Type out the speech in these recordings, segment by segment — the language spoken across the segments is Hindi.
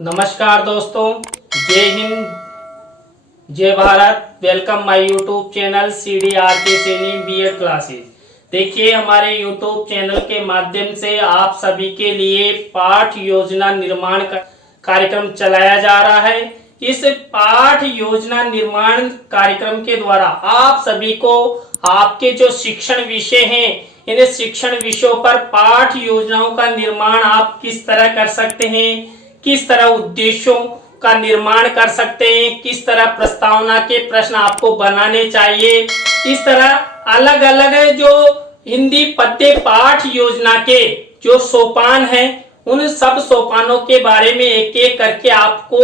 नमस्कार दोस्तों, जय हिंद, जय Bharat. Welcome my YouTube channel CDRK Saini BEd classes. देखिए, हमारे यूट्यूब चैनल के माध्यम से आप सभी के लिए पाठ योजना निर्माण का कार्यक्रम चलाया जा रहा है। इस पाठ योजना निर्माण कार्यक्रम के द्वारा आप सभी को आपके जो शिक्षण विषय हैं, इन शिक्षण विषयों पर पाठ योजनाओं का निर्माण आप किस तरह कर सकते हैं, किस तरह उद्देश्यों का निर्माण कर सकते हैं, किस तरह प्रस्तावना के प्रश्न आपको बनाने चाहिए। इस तरह अलग अलग जो हिंदी पद्य पाठ योजना के जो सोपान हैं, उन सब सोपानों के बारे में एक एक करके आपको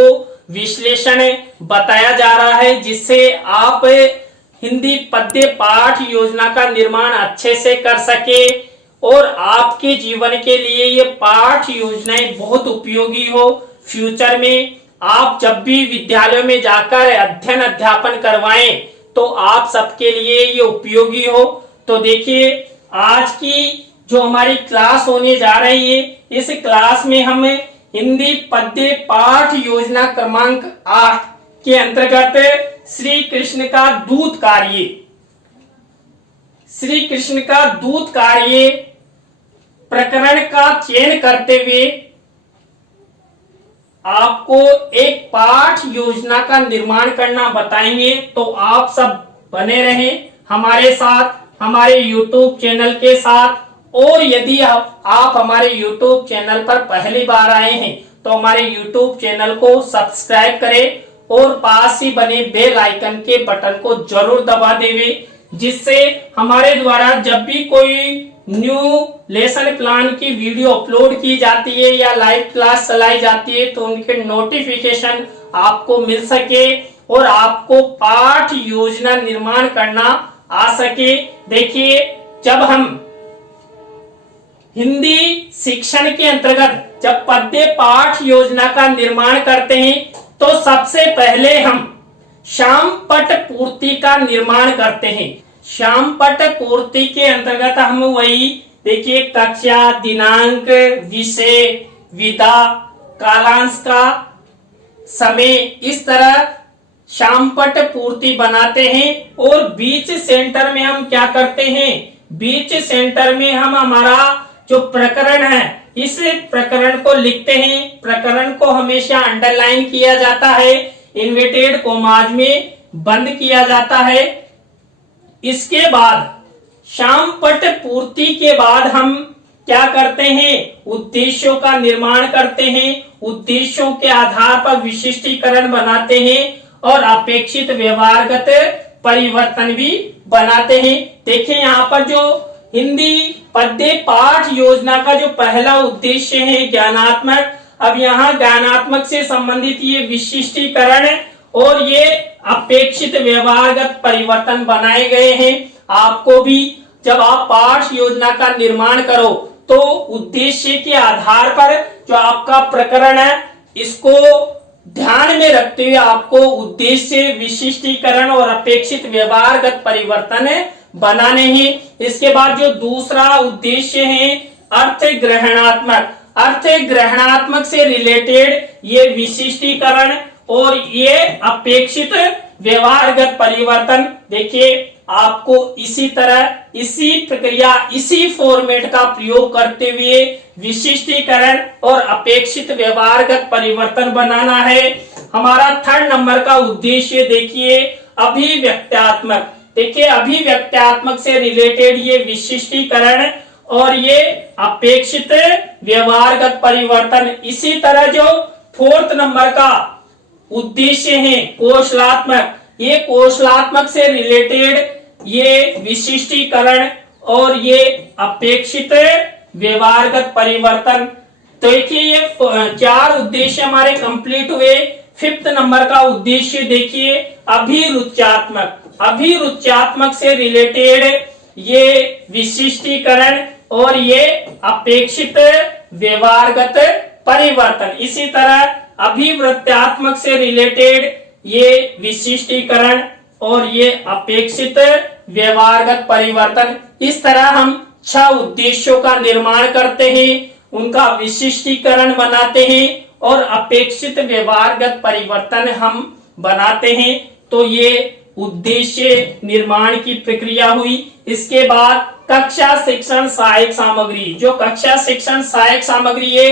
विश्लेषण बताया जा रहा है, जिससे आप हिंदी पद्य पाठ योजना का निर्माण अच्छे से कर सके और आपके जीवन के लिए ये पाठ योजनाएं बहुत उपयोगी हो। फ्यूचर में आप जब भी विद्यालयों में जाकर अध्ययन अध्यापन करवाएं तो आप सबके लिए ये उपयोगी हो। तो देखिए, आज की जो हमारी क्लास होने जा रही है, इस क्लास में हम हिंदी पद्य पाठ योजना क्रमांक 8 के अंतर्गत श्री कृष्ण का दूत कार्य, श्री कृष्ण का दूत कार्य प्रकरण का चयन करते हुए आपको एक पाठ योजना का निर्माण करना बताएंगे। तो आप सब बने रहें हमारे साथ, हमारे YouTube चैनल के साथ। और यदि आप हमारे YouTube चैनल पर पहली बार आए हैं तो हमारे YouTube चैनल को सब्सक्राइब करें और पास ही बने बेल आइकन के बटन को जरूर दबा देवें, जिससे हमारे द्वारा जब भी कोई न्यू लेसन प्लान की वीडियो अपलोड की जाती है या लाइव क्लास चलाई जाती है तो उनके नोटिफिकेशन आपको मिल सके और आपको पाठ योजना निर्माण करना आ सके। देखिए, जब हम हिंदी शिक्षण के अंतर्गत जब पद्य पाठ योजना का निर्माण करते हैं तो सबसे पहले हम शामपट पूर्ति का निर्माण करते हैं। शामपट पूर्ति के अंतर्गत हम वही देखिए, कक्षा, दिनांक, विषय, विधा, कालांश का समय, इस तरह शामपट पूर्ति बनाते हैं। और बीच सेंटर में हम क्या करते हैं, बीच सेंटर में हम हमारा जो प्रकरण है इस प्रकरण को लिखते हैं। प्रकरण को हमेशा अंडरलाइन किया जाता है, इन्वर्टेड कॉमाज में बंद किया जाता है। इसके बाद शामपट पूर्ति के बाद हम क्या करते हैं, उद्देश्यों का निर्माण करते हैं। उद्देश्यों के आधार पर विशिष्टीकरण बनाते हैं और अपेक्षित व्यवहारगत परिवर्तन भी बनाते हैं। देखिए, यहाँ पर जो हिंदी पद्य पाठ योजना का जो पहला उद्देश्य है ज्ञानात्मक, अब यहाँ ज्ञानात्मक से संबंधित ये विशिष्टीकरण और ये अपेक्षित व्यवहारगत परिवर्तन बनाए गए हैं। आपको भी जब आप पाठ योजना का निर्माण करो तो उद्देश्य के आधार पर जो आपका प्रकरण है इसको ध्यान में रखते हुए आपको उद्देश्य, विशिष्टीकरण और अपेक्षित व्यवहारगत परिवर्तन बनाने हैं। इसके बाद जो दूसरा उद्देश्य है अर्थ ग्रहणात्मक, अर्थ ग्रहणात्मक से रिलेटेड ये विशिष्टीकरण और ये अपेक्षित व्यवहारगत परिवर्तन। देखिए, आपको इसी तरह, इसी प्रक्रिया, इसी फॉर्मेट का प्रयोग करते हुए विशिष्टीकरण और अपेक्षित व्यवहारगत परिवर्तन बनाना है। हमारा 3rd नंबर का उद्देश्य देखिए, अभिव्यक्त्यात्मक। देखिए, अभिव्यक्त्यात्मक से रिलेटेड ये विशिष्टीकरण और ये अपेक्षित व्यवहारगत परिवर्तन। इसी तरह जो 4th नंबर का उद्देश्य है कौशलात्मक, ये कौशलात्मक से रिलेटेड ये विशिष्टीकरण और ये अपेक्षित व्यवहारगत परिवर्तन। तो देखिए, ये 4 उद्देश्य हमारे कंप्लीट हुए। 5th नंबर का उद्देश्य देखिए, अभिरुच्यात्मक, अभिरुच्यात्मक से रिलेटेड ये विशिष्टीकरण और ये अपेक्षित व्यवहारगत परिवर्तन। इसी तरह अभिवृत्त्यात्मक से रिलेटेड ये विशिष्टीकरण और ये अपेक्षित व्यवहारगत परिवर्तन। इस तरह हम 6 उद्देश्यों का निर्माण करते हैं, उनका विशिष्टीकरण बनाते हैं और अपेक्षित व्यवहारगत परिवर्तन हम बनाते हैं। तो ये उद्देश्य निर्माण की प्रक्रिया हुई। इसके बाद कक्षा शिक्षण सहायक सामग्री, जो कक्षा शिक्षण सहायक सामग्री है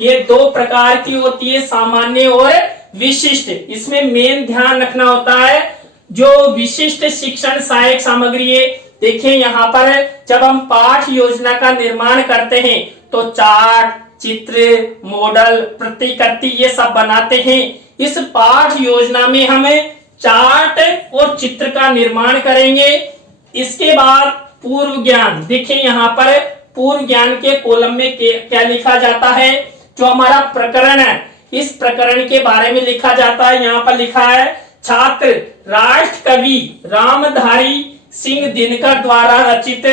ये दो प्रकार की होती है, सामान्य और विशिष्ट। इसमें मेन ध्यान रखना होता है जो विशिष्ट शिक्षण सहायक सामग्री है। देखिए यहाँ पर जब हम पाठ योजना का निर्माण करते हैं तो चार्ट, चित्र, मॉडल, प्रतिकृति ये सब बनाते हैं। इस पाठ योजना में हमें चार्ट और चित्र का निर्माण करेंगे। इसके बाद पूर्व ज्ञान, देखिए यहाँ पर पूर्व ज्ञान के कॉलम में क्या लिखा जाता है, जो हमारा प्रकरण है इस प्रकरण के बारे में लिखा जाता है। यहाँ पर लिखा है छात्र राष्ट्र कवि रामधारी सिंह दिनकर द्वारा रचित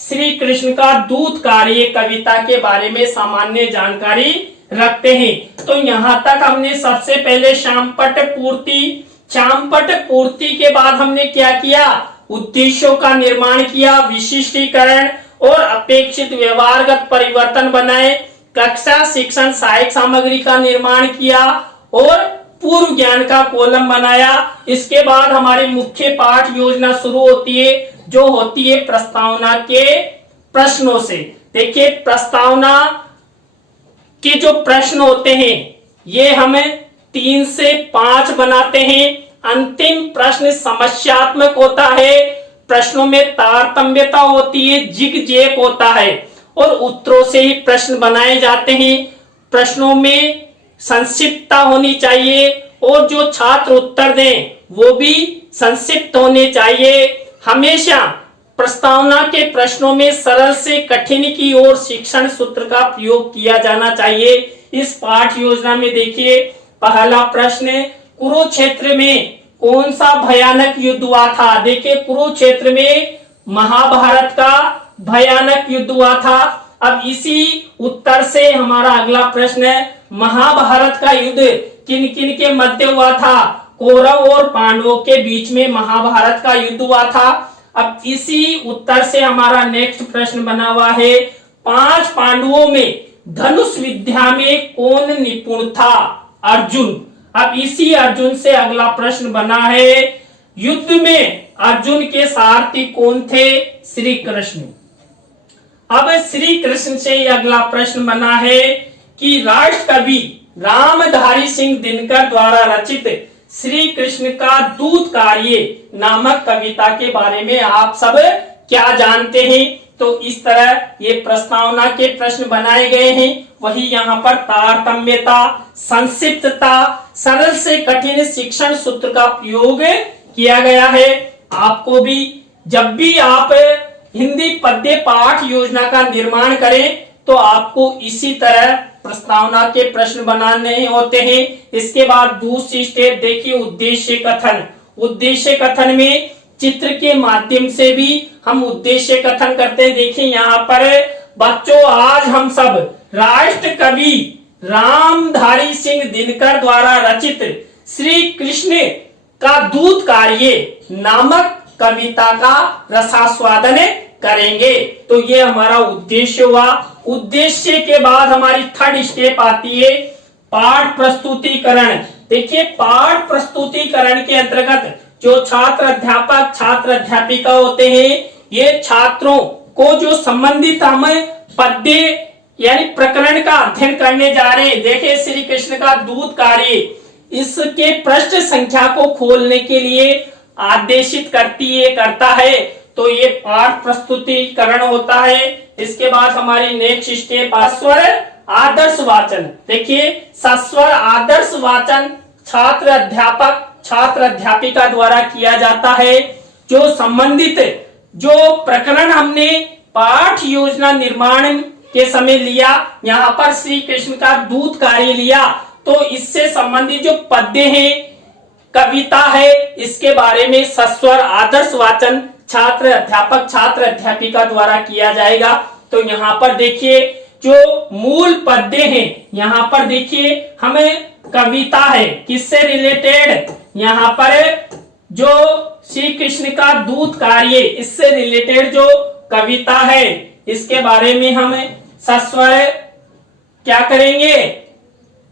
श्री कृष्ण का दूत कार्य कविता के बारे में सामान्य जानकारी रखते हैं। तो यहाँ तक हमने सबसे पहले श्यामपट्ट पूर्ति के बाद हमने क्या किया, उद्देश्यों का निर्माण किया, विशिष्टीकरण और अपेक्षित व्यवहारगत परिवर्तन बनाए, कक्षा शिक्षण सहायक सामग्री का निर्माण किया और पूर्व ज्ञान का कॉलम बनाया। इसके बाद हमारी मुख्य पाठ योजना शुरू होती है, जो होती है प्रस्तावना के प्रश्नों से। देखिए प्रस्तावना के जो प्रश्न होते हैं ये हमें 3 से 5 बनाते हैं। अंतिम प्रश्न समस्यात्मक होता है, प्रश्नों में तारतम्यता होती है, जिग-जैग होता है और उत्तरों से ही प्रश्न बनाए जाते हैं। प्रश्नों में संक्षिप्तता होनी चाहिए और जो छात्र उत्तर दें वो भी संक्षिप्त होने चाहिए। हमेशा प्रस्तावना के प्रश्नों में सरल से कठिन की ओर शिक्षण सूत्र का प्रयोग किया जाना चाहिए। इस पाठ योजना में देखिए पहला प्रश्न, कुरुक्षेत्र में कौन सा भयानक युद्ध हुआ था। देखिए कुरुक्षेत्र में महाभारत का भयानक युद्ध हुआ था। अब इसी उत्तर से हमारा अगला प्रश्न है, महाभारत का युद्ध किन किन के मध्य हुआ था। कौरव और पांडवों के बीच में महाभारत का युद्ध हुआ था। अब इसी उत्तर से हमारा नेक्स्ट प्रश्न बना हुआ है, 5 पांडवों में धनुष विद्या में कौन निपुण था। अर्जुन। अब इसी अर्जुन से अगला प्रश्न बना है, युद्ध में अर्जुन के सारथी कौन थे। श्री कृष्ण। अब श्री कृष्ण से अगला प्रश्न बना है कि राष्ट्र कवि रामधारी सिंह दिनकर द्वारा रचित श्री कृष्ण का दूत कार्य नामक कविता के बारे में आप सब क्या जानते हैं। तो इस तरह ये प्रस्तावना के प्रश्न बनाए गए हैं। वही यहाँ पर तारतम्यता, संक्षिप्तता, सरल से कठिन शिक्षण सूत्र का प्रयोग किया गया है। आपको भी जब भी आप हिंदी पद्य पाठ योजना का निर्माण करें तो आपको इसी तरह प्रस्तावना के प्रश्न बनाने होते हैं। इसके बाद दूसरी स्टेप देखिए उद्देश्य कथन। उद्देश्य कथन में चित्र के माध्यम से भी हम उद्देश्य कथन करते हैं। देखिए यहाँ पर बच्चों आज हम सब राष्ट्र कवि रामधारी सिंह दिनकर द्वारा रचित श्री कृष्ण का दूत कार्य नामक कविता का रसास्वादन करेंगे। तो ये हमारा उद्देश्य हुआ। उद्देश्य के बाद हमारी थर्ड स्टेप आती है पाठ प्रस्तुतिकरण। देखिए पाठ प्रस्तुतिकरण के अंतर्गत जो छात्र अध्यापक छात्र अध्यापिका होते हैं ये छात्रों को जो संबंधित हमें पद्य यानी प्रकरण का अध्ययन करने जा रहे हैं। देखिए श्री कृष्ण का दूत कार्य, इसके पृष्ठ संख्या को खोलने के लिए आदेशित करता है। तो ये पाठ प्रस्तुतिकरण होता है। इसके बाद हमारी नेक्स्ट स्टेप सस्वर आदर्श वाचन। देखिए सस्वर आदर्श वाचन छात्र अध्यापक छात्र अध्यापिका द्वारा किया जाता है। जो संबंधित जो प्रकरण हमने पाठ योजना निर्माण के समय लिया, यहाँ पर श्री कृष्ण का दूत कार्य लिया, तो इससे संबंधित जो पद्य है कविता है इसके बारे में सस्वर आदर्श वाचन छात्र अध्यापक छात्र अध्यापिका द्वारा किया जाएगा। तो यहाँ पर देखिए जो मूल पद्य हैं, यहाँ पर देखिए हमें कविता है किससे रिलेटेड, यहाँ पर जो श्री कृष्ण का दूत कार्य इससे रिलेटेड जो कविता है इसके बारे में हम सस्वर क्या करेंगे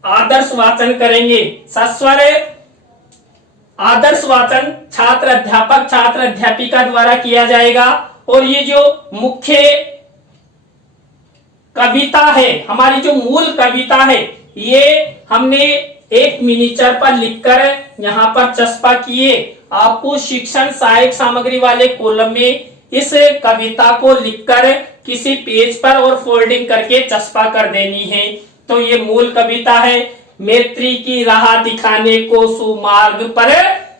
आदर्श वाचन करेंगे। सस्वर आदर्श वाचन छात्र अध्यापक छात्र अध्यापिका द्वारा किया जाएगा। और ये जो मुख्य कविता है, हमारी जो मूल कविता है, ये हमने एक मिनीचर पर लिखकर यहाँ पर चस्पा किए। आपको शिक्षण सहायक सामग्री वाले कॉलम में इस कविता को लिखकर किसी पेज पर और फोल्डिंग करके चस्पा कर देनी है। तो ये मूल कविता है। मैत्री की राह दिखाने को, सुमार्ग पर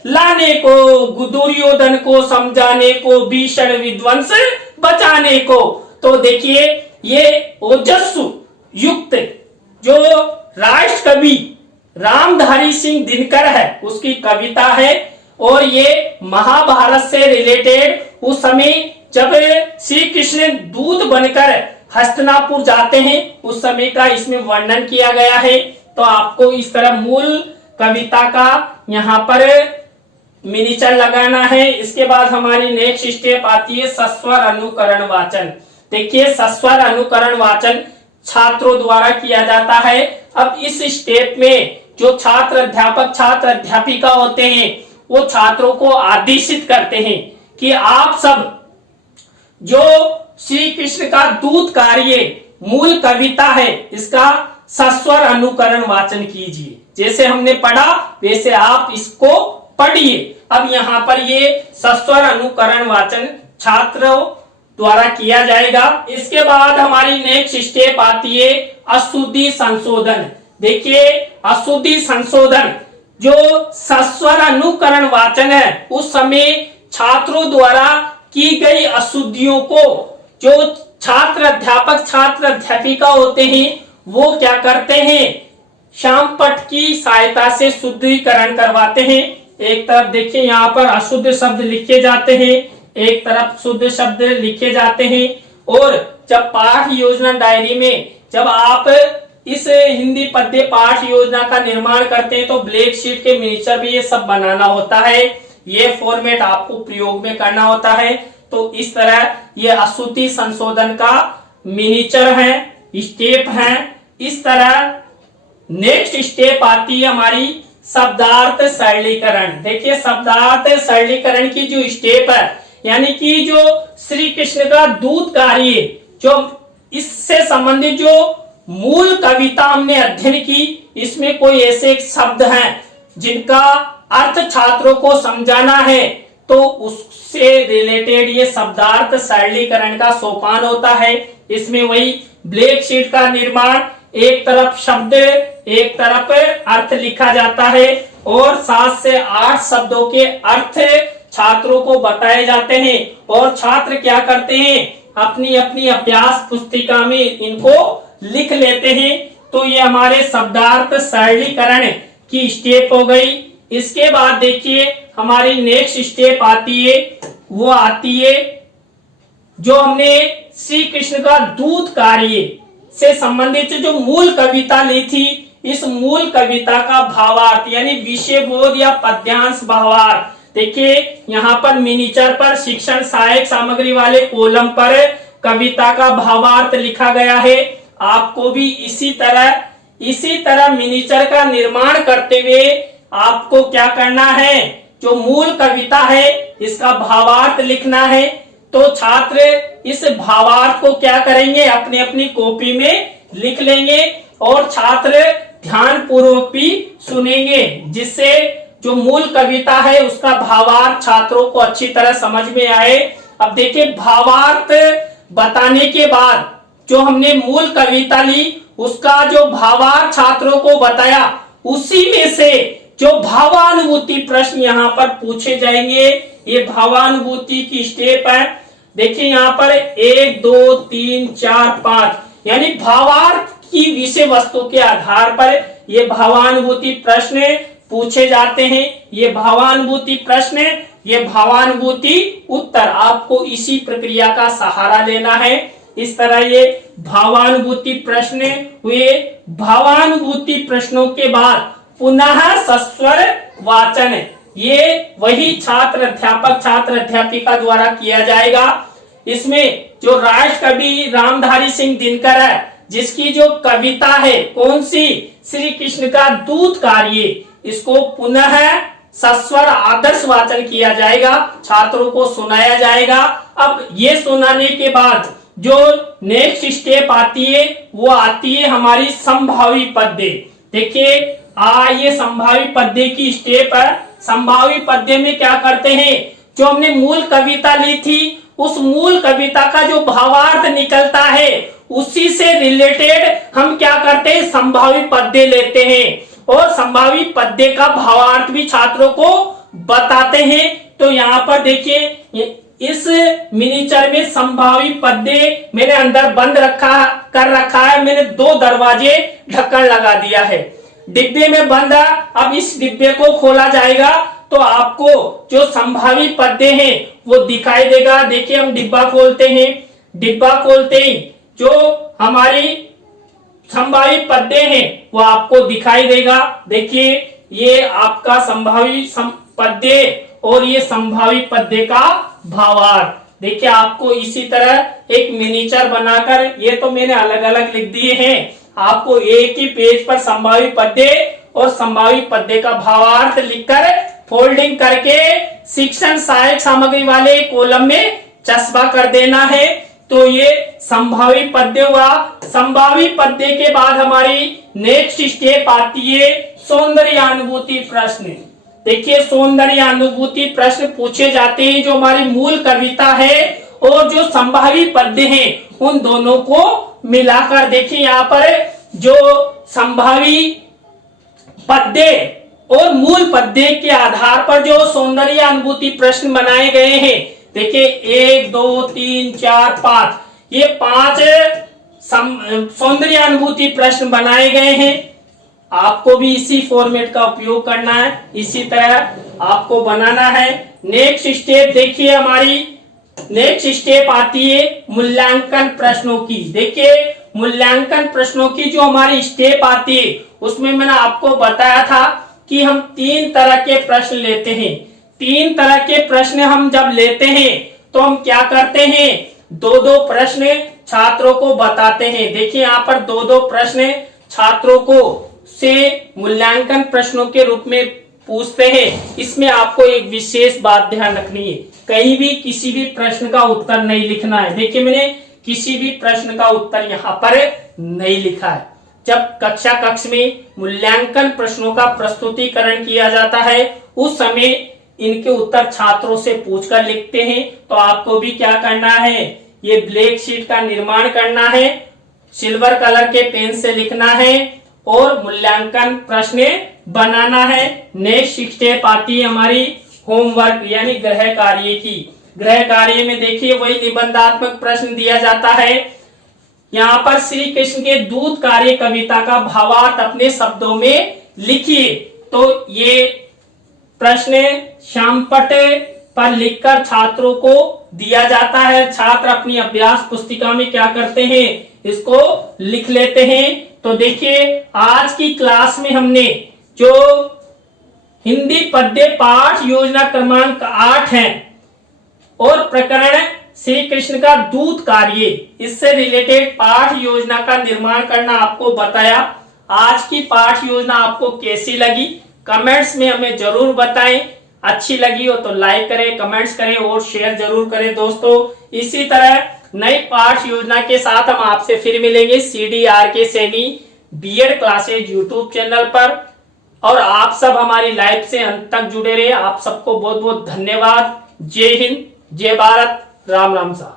लाने को, दुर्योधन को समझाने को, भीषण विध्वंस बचाने को। तो देखिए ये ओजस्सु युक्त जो राष्ट्र कवि रामधारी सिंह दिनकर है उसकी कविता है। और ये महाभारत से रिलेटेड उस समय जब श्री कृष्ण दूत बनकर हस्तिनापुर जाते हैं उस समय का इसमें वर्णन किया गया है। तो आपको इस तरह मूल कविता का यहाँ पर मिनीचर लगाना है। इसके बाद हमारी नेक्स्ट स्टेप आती है सस्वर अनुकरण वाचन। देखिए सस्वर अनुकरण वाचन छात्रों द्वारा किया जाता है। अब इस स्टेप में जो छात्र अध्यापक छात्र अध्यापिका होते हैं वो छात्रों को आदेशित करते हैं कि आप सब जो श्री कृष्ण का दूत कार्य मूल कविता है इसका सस्वर अनुकरण वाचन कीजिए। जैसे हमने पढ़ा वैसे आप इसको पढ़िए। अब यहाँ पर ये सस्वर अनुकरण वाचन छात्रों द्वारा किया जाएगा। इसके बाद हमारी नेक्स्ट स्टेप आती है अशुद्धि संशोधन। देखिए अशुद्धि संशोधन जो सस्वर अनुकरण वाचन है उस समय छात्रों द्वारा की गई अशुद्धियों को जो छात्र अध्यापक छात्र अध्यापिका होते हैं वो क्या करते हैं, श्यामपट्ट की सहायता से शुद्धिकरण करवाते हैं। एक तरफ देखिए यहाँ पर अशुद्ध शब्द लिखे जाते हैं, एक तरफ शुद्ध शब्द लिखे जाते हैं। और जब पाठ योजना डायरी में जब आप इस हिंदी पद्य पाठ योजना का निर्माण करते हैं तो ब्लैक शीट के मिनीचर भी ये सब बनाना होता है। ये फॉर्मेट आपको प्रयोग में करना होता है। तो इस तरह ये अशुद्धि संशोधन का मिनीचर है, स्टेप है। इस तरह नेक्स्ट स्टेप आती है हमारी शब्दार्थ सरलीकरण। देखिए शब्दार्थ सरलीकरण की जो स्टेप है यानी कि जो श्री कृष्ण का दूत कार्य जो इससे संबंधित जो मूल कविता हमने अध्ययन की इसमें कोई ऐसे शब्द हैं जिनका अर्थ छात्रों को समझाना है तो उससे रिलेटेड ये शब्दार्थ सरलीकरण का सोपान होता है। इसमें वही ब्लैक शीट का निर्माण, एक तरफ शब्द एक तरफ अर्थ लिखा जाता है और 7 से 8 शब्दों के अर्थ छात्रों को बताए जाते हैं। और छात्र क्या करते हैं, अपनी अपनी अभ्यास पुस्तिका में इनको लिख लेते हैं। तो ये हमारे शब्दार्थ सरलीकरण की स्टेप हो गई। इसके बाद देखिए हमारी नेक्स्ट स्टेप आती है, वो आती है जो हमने श्री कृष्ण का दूत कार्य से संबंधित जो मूल कविता ली थी, इस मूल कविता का भावार्थ यानी विषय बोध या पद्यांश भावार्थ। देखिए यहाँ पर मिनीचर पर शिक्षण सहायक सामग्री वाले कॉलम पर कविता का भावार्थ लिखा गया है। आपको भी इसी तरह मिनीचर का निर्माण करते हुए आपको क्या करना है, जो मूल कविता है इसका भावार्थ लिखना है। तो छात्र इस भावार्थ को क्या करेंगे, अपनी अपनी कॉपी में लिख लेंगे और छात्र ध्यान पूर्वक भी सुनेंगे जिससे जो मूल कविता है उसका भावार्थ छात्रों को अच्छी तरह समझ में आए। अब देखिए भावार्थ बताने के बाद जो हमने मूल कविता ली उसका जो भावार्थ छात्रों को बताया उसी में से जो भावानुभूति प्रश्न यहाँ पर पूछे जाएंगे। ये भावानुभूति की स्टेप है। देखिए यहाँ पर 1 2 3 4 5 यानी भावार्थ की विषय वस्तु के आधार पर ये भावानुभूति प्रश्न पूछे जाते हैं। ये भावानुभूति प्रश्न, ये भावानुभूति उत्तर, आपको इसी प्रक्रिया का सहारा लेना है। इस तरह ये भावानुभूति प्रश्न हुए। भावानुभूति प्रश्नों के बाद पुनः सस्वर वाचन, ये वही छात्र अध्यापिका द्वारा किया जाएगा। इसमें जो राष्ट्र कवि रामधारी सिंह दिनकर है जिसकी जो कविता है कौन सी, श्री कृष्ण का दूत कार्य, इसको पुनः सस्वर आदर्श वाचन किया जाएगा, छात्रों को सुनाया जाएगा। अब ये सुनाने के बाद जो नेक्स्ट स्टेप आती है वो आती है हमारी संभावी पद्य। देखिए ये संभावी पद्य की स्टेप है। संभावी पद्य में क्या करते हैं, जो हमने मूल कविता ली थी उस मूल कविता का जो भावार्थ निकलता है उसी से रिलेटेड हम क्या करते हैं, संभावी पद्य लेते हैं और संभावी पद्य का भावार्थ भी छात्रों को बताते हैं। तो यहाँ पर देखिए इस मिनीचर में संभावी पद्य मैंने अंदर बंद कर रखा है। मैंने 2 दरवाजे ढक्कन लगा दिया है, डिब्बे में बंद है। अब इस डिब्बे को खोला जाएगा तो आपको जो संभावी पद्य है वो दिखाई देगा। देखिए हम डिब्बा खोलते हैं, डिब्बा खोलते ही जो हमारी संभावी पद्य है वो आपको दिखाई देगा। देखिए ये आपका संभावी पद्य और ये संभावी पद्य का भावार्थ। देखिए आपको इसी तरह एक मिनीचर बनाकर, ये तो मैंने अलग अलग लिख दिए हैं, आपको एक ही पेज पर संभावी पद्य और संभावी पद्य का भावार्थ लिखकर फोल्डिंग करके शिक्षण सहायक सामग्री वाले कॉलम में चस्पा कर देना है। तो ये संभावी पद्य हुआ। संभावी पद्य के बाद हमारी नेक्स्ट स्टेप आती है सौंदर्यानुभूति प्रश्न। देखिए सौंदर्यानुभूति प्रश्न पूछे जाते हैं, जो हमारी मूल कविता है और जो संभावी पद्य है उन दोनों को मिलाकर। देखिए यहाँ पर जो संभावी पद्य और मूल पद्य के आधार पर जो सौंदर्यानुभूति प्रश्न बनाए गए हैं, देखिए 1 2 3 4 5 ये 5 सौंदर्यानुभूति प्रश्न बनाए गए हैं। आपको भी इसी फॉर्मेट का उपयोग करना है, इसी तरह आपको बनाना है। नेक्स्ट स्टेप देखिए हमारी नेक्स्ट स्टेप आती है मूल्यांकन प्रश्नों की। देखिए मूल्यांकन प्रश्नों की जो हमारी स्टेप आती है उसमें मैंने आपको बताया था कि हम 3 तरह के प्रश्न लेते हैं। 3 तरह के प्रश्न हम जब लेते हैं तो हम क्या करते हैं, 2-2 प्रश्न छात्रों को बताते हैं। देखिए यहाँ पर 2-2 प्रश्न छात्रों को से मूल्यांकन प्रश्नों के रूप में पूछते हैं। इसमें आपको एक विशेष बात ध्यान रखनी है, कहीं भी किसी भी प्रश्न का उत्तर नहीं लिखना है। देखिए मैंने किसी भी प्रश्न का उत्तर यहाँ पर नहीं लिखा है। जब कक्ष में मूल्यांकन प्रश्नों का प्रस्तुतिकरण किया जाता है उस समय इनके उत्तर छात्रों से पूछकर लिखते हैं। तो आपको भी क्या करना है, ये ब्लैक शीट का निर्माण करना है, सिल्वर कलर के पेन से लिखना है और मूल्यांकन प्रश्न बनाना है। नेक्स्ट स्टेप आती है हमारी होमवर्क यानी गृह कार्य की। गृह कार्य में देखिए वही निबंधात्मक प्रश्न दिया जाता है। यहाँ पर श्री कृष्ण के दूत कार्य कविता का भावार्थ अपने शब्दों में लिखिए। तो ये प्रश्न श्यामपट्ट पर लिखकर छात्रों को दिया जाता है। छात्र अपनी अभ्यास पुस्तिका में क्या करते हैं, इसको लिख लेते हैं। तो देखिए आज की क्लास में हमने जो हिंदी पद्य पाठ योजना क्रमांक 8 है और प्रकरण श्री कृष्ण का दूत कार्य, इससे रिलेटेड पाठ योजना का निर्माण करना आपको बताया। आज की पाठ योजना आपको कैसी लगी कमेंट्स में हमें जरूर बताएं। अच्छी लगी हो तो लाइक करें, कमेंट्स करें और शेयर जरूर करें दोस्तों। इसी तरह नई पाठ योजना के साथ हम आपसे फिर मिलेंगे CDRK Saini B Ed classes YouTube channel पर। और आप सब हमारी लाइव से अंत तक जुड़े रहे। आप सबको बहुत बहुत धन्यवाद। जय हिंद, जय भारत, राम राम साहब।